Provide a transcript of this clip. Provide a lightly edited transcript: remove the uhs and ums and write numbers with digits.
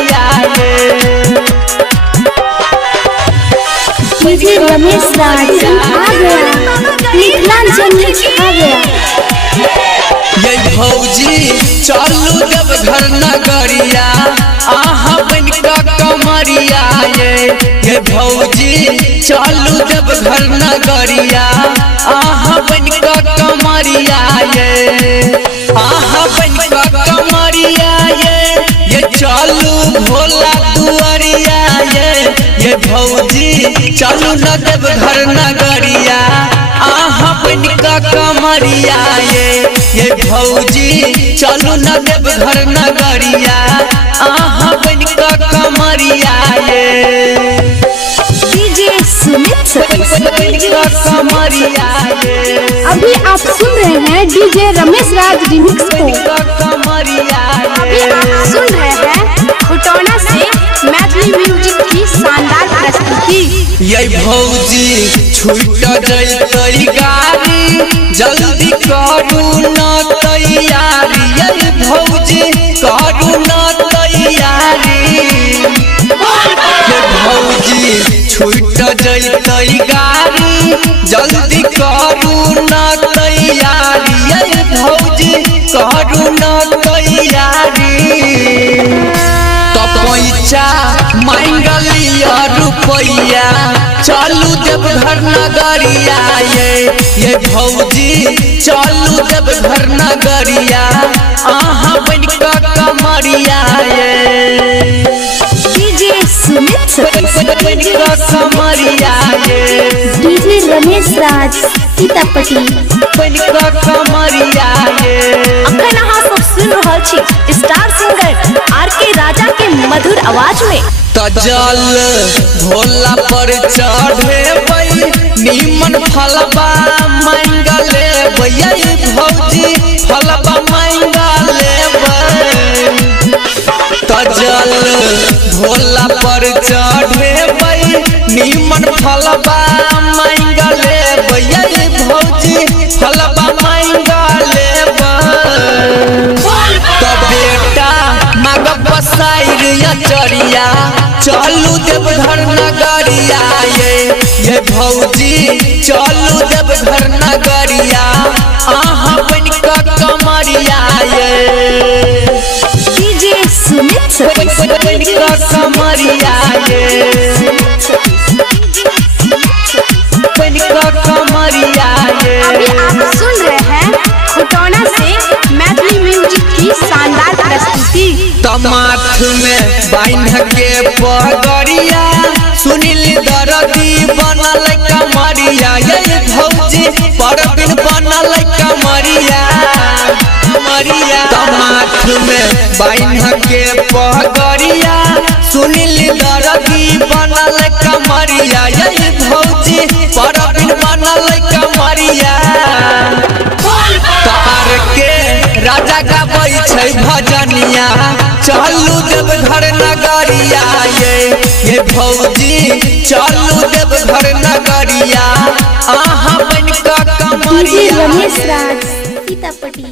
कमरिया ये डीजे रमेश राज आ गया, मिथिलांचल में छा गया। ये भौजी चलू जब घर नगरिया आहा बनका कमरिया ये भौजी चलू जब घर नगरिया आहा बनका कमरिया ये आहा बनका कमरिया ये चलू भोला दुआरिया ये भौजी चलू न जब घर नगरिया आहा बनका कमरिया ये भौजी चलू न जब घर नगरिया आहा बनका कमरिया ये डीजे सुमित बनका कमरिया ये अभी आप सुन रहे हैं डीजे रमेश राज रिमिक्स को। बनका कमरिया अभी आप सुन रहे हैं खुटौना से मैथिली म्यूजिक की शानदार प्रस्तुति। ये भौजी छूट जैतई गाड़ी जल्दी करू न तैयारी ये भौजी करू न तैयारी ये भौजी छूट जैतई गाड़ी जल्दी करू न तैयारी ये भौजी करू न तैयारी पैसा मांगलिया रुपैया चलू जब घर नगरिया ये भौजी चलू जब घर नगरिया आहा बनका कमरिया ये डीजे सुमित बनका कमरिया ये डीजे रमेश राज सीतापति बनका कमरिया ये अखन अहाँ सब सुन रहल छी स्टार सिंगर आर.के. राजा के मधुर आवाज में। तजल भोला पर चढ़े नीमन फलबा मांगले भैया भौजी फलबा मांगले तजल भोला पर चढ़े नीमन फलबा मांगले भैया भौजी फलबा मांगले बेटा मांग बसाइर चरिया चलू देव घर नगरिया ये भौजी चलू देव घर नगरिया आहा बनका कमरिया ये डीजे सुमित बनका कमरिया ये बनका कमरिया ये अभी आप सुन रहे हैं खुटौना से मैथिली म्यूजिक की शानदार प्रस्तुति। तमाथ में बांध के पगड़िया सुनील दरदी बनल कमरिया ये भौजी परबिन बनल कमरिया तमाथ में बांध के पगड़िया सुनील दरदी बनल कमरिया ये भौजी परबिन बनल कमरिया तार के राजा गाबै छै भजनिया चलू देव घर नगरिया ये भौजी चलू देव घर नगरिया आहा बनका डीजे कमरिया रमेश राज सीतापति।